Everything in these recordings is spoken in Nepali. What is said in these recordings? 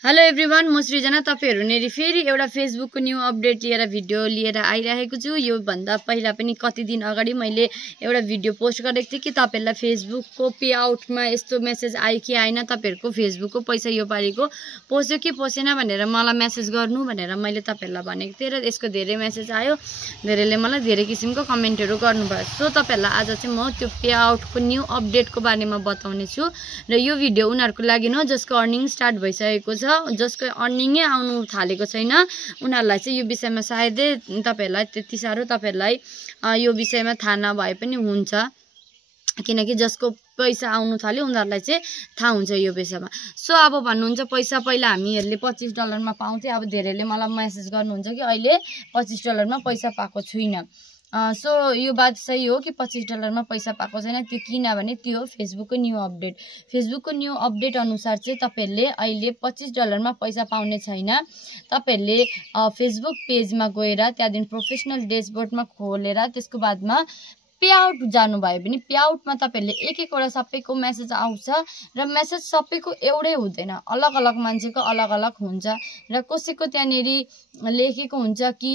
हेलो एभ्रीवन, म सृजना। तपाईहरु नेरी फेरि एउटा फेसबुकको न्यू अपडेट लिएर भिडियो लिएर आइरहेको छु। यो भन्दा पहिला पनि कति दिन अगाडि मैले एउटा भिडियो पोस्ट गरेको थिएँ कि तपाईहरुलाई फेसबुकको पे आउटमा यस्तो मेसेज आयो कि आएन, तपाईहरुको फेसबुकको पैसा यो पारिको पस्यो कि पसेन भनेर मलाई मेसेज गर्नु भनेर मैले तपाईहरुलाई भनेको थिएँ र यसको धेरै मेसेज आयो। धेरैले मलाई धेरै किसिमको कमेन्टहरु गर्नुभयो। सो तपाईहरुलाई आज चाहिँ म त्यो पे आउटको न्यू अपडेटको बारेमा बताउने छु र यो भिडियो उनीहरुको लागि हो जसको अर्निङ स्टार्ट भइसकेको छ, जसको अर्निङै आउनु थालेको छैन उनीहरुलाई चाहिँ यो विषयमा सायदै तपाईहरुलाई त्यति साह्रो तपाईहरुलाई यो विषयमा थाहा नभए पनि हुन्छ, किनकि जसको पैसा आउनु थाल्यो उनीहरुलाई चाहिँ थाहा हुन्छ यो विषयमा। सो अब भन्नुहुन्छ पैसा पहिला हामीहरुले $25 मा पाउँथे, अब धेरैले मलाई मेसेज गर्नुहुन्छ कि अहिले $25 मा पैसा पाएको छुइन। सो यो बात सही हो कि $25 मा पैसा पाएको छैन, त्यो किनभने त्यो हो फेसबुकको न्यू अपडेट। फेसबुकको न्यू अपडेट अनुसार चाहिँ तपाईहरुले अहिले $25 मा पैसा पाउने छैन। तपाईहरुले फेसबुक पेजमा गएर त्यहाँदेखि प्रोफेसनल ड्याशबोर्डमा खोलेर त्यसको बादमा पे आउट जानुभयो भने पे आउटमा तपाईहरुले एक वटा सबैको मेसेज आउँछ र मेसेज सबैको एउटै हुँदैन, अलग अलग मान्छेको अलग अलग हुन्छ र कसैको त्यहाँनेरि लेखेको हुन्छ कि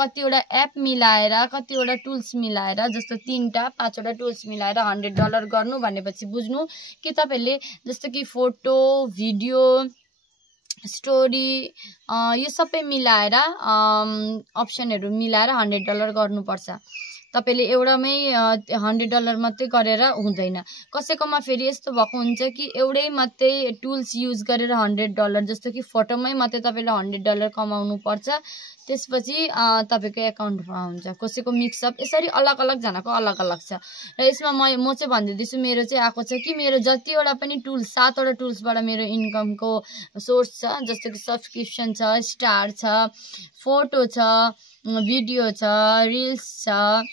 कतिवटा एप मिलाएर कतिवटा टुल्स मिलाएर जस्तो 3टा 5वटा टुल्स मिलाएर $100 गर्नु भनेपछि बुझ्नु कि तपाईहरुले जस्तो कि फोटो, भिडियो, स्टोरी यो सबै मिलाएर अप्सनहरु मिलाएर $100 गर्नुपर्छ। तपाईले एउटामै $100 मात्रै गरेर हुँदैन। कसैकोमा फेरि यस्तो भएको हुन्छ कि एउटै मात्रै टुल्स युज गरेर $100 जस्तो कि फोटोमै मात्रै तपाईले $100 कमाउनु पर्छ, त्यसपछि तपाईको एकाउन्टमा हुन्छ। कसैको मिक्सअप यसरी अलग अलग जनाको अलग अलग छ र यसमा म चाहिँ भन्दिदैछु मेरो चाहिँ आएको छ कि मेरो जतिवटा पनि टुल्स 7वटा टुल्सबाट मेरो इन्कमको सोर्स छ, जस्तो कि सब्स्क्रिप्सन छ, स्टार छ, फोटो छ, भिडियो छ, रिल्स छ,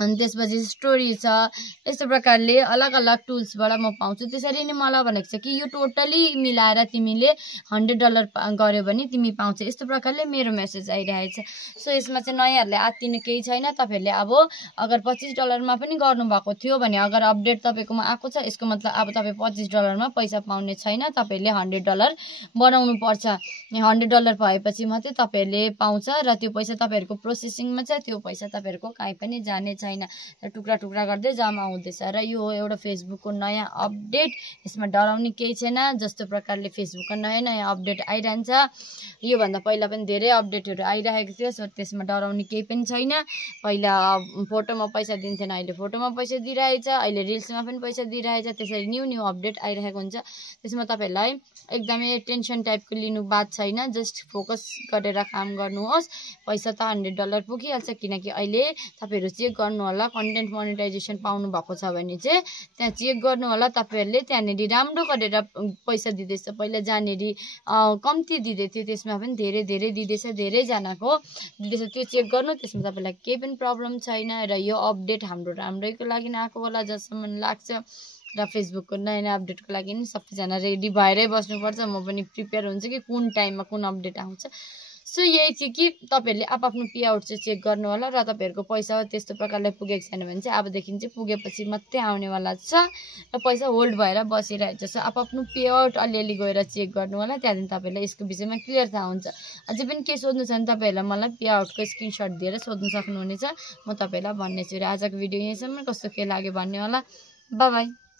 अनि त्यसपछि स्टोरी छ। यस्तो प्रकारले अलग अलग टुल्सबाट म पाउँछु। त्यसरी नै मलाई भनेको छ कि यो टोटली मिलाएर तिमीले $100 गर्यो भने तिमी पाउँछ। यस्तो प्रकारले मेरो मेसेज आइरहेछ। सो यसमा चाहिँ नयाँहरुले आत्तिने केही छैन। तपाईहरुले अब अगर $25 मा पनि गर्नु भएको थियो भने अगर अपडेट तपाईकोमा आएको छ यसको मतलब अब तपाई $25 मा पैसा पाउने छैन, तपाईहरुले $100 बनाउनु पर्छ। $100 भएपछि मात्रै तपाईहरुले पाउँछ र त्यो पैसा तपाईहरुको प्रोसेसिङमा छ, त्यो पैसा तपाईहरुको कहीँ पनि जाने छैन र टुक्रा टुक्रा गर्दै जम्मा हुँदैछ र यो हो एउटा फेसबुकको नयाँ अपडेट। यसमा डराउने केही छैन। जस्तो प्रकारले फेसबुकको नयाँ नयाँ अपडेट आइरहन्छ, यो भन्दा पहिला पनि धेरै अपडेटहरु आइरहेको थियो, सो त्यसमा डराउने केही पनि छैन। पहिला फोटोमा पैसा दिन्थेन, अहिले फोटोमा पैसा दिइरहेछ, अहिले रिल्समा पनि पैसा दिइरहेछ। त्यसरी न्यू न्यू अपडेट आइरहेको हुन्छ। त्यसमा तपाईहरुलाई एकदमै टेन्सन टाइपको लिनु बात छैन, जस्ट फोकस गरेर काम गर्नुहोस्। पैसा त $100 पुगिहाल्छ, किनकि अहिले तपाईहरु चेक गर्नु होला कन्टेन्ट मोनेटाइजेसन पाउनु भएको छ भने चाहिँ त्यहाँ चेक गर्नु होला। तपाईहरुले त्यहाँनेरि राम्रो गरेर पैसा दिदैछ। पहिला जानेरी कम्ती दिदै थियो, त्यसमा पनि धेरै धेरै दिदैछ, धेरै जनाको दिदैछ, त्यो चेक गर्नु। त्यसमा तपाईलाई केही पनि प्रब्लम छैन र यो अपडेट हाम्रो राम्रैको लागि आएको होला जसम्म लाग्छ र फेसबुकको नयाँ नयाँ अपडेटको लागि नि सबैजना रेडी भएरै बस्नुपर्छ। म पनि प्रिपेयर हुन्छु कि कुन टाइममा कुन अपडेट आउँछ। सो यही थियो कि तपाईहरुले आफ्नो पे आउट चाहिँ चेक गर्नु होला र तपाईहरुको पैसा त्यस्तो प्रकारले पुगेको छैन भने चाहिँ अबदेखि चाहिँ पुगेपछि मात्रै आउनेवाला छ र पैसा होल्ड भएर बसिरहेको छ। सो आफ्नो पे आउट अलिअलि गएर चेक गर्नु होला, त्यहाँदेखि तपाईहरुलाई यसको विषयमा क्लियर थाहा हुन्छ। अझै पनि के सोध्नु छ भने तपाईहरुलाई मलाई पे आउटको स्क्रिनशट दिएर सोध्न सक्नुहुनेछ, म तपाईहरुलाई भन्नेछु। र आजको भिडियो यहीसम्म। कस्तो के लाग्यो भन्ने होला। Bye bye.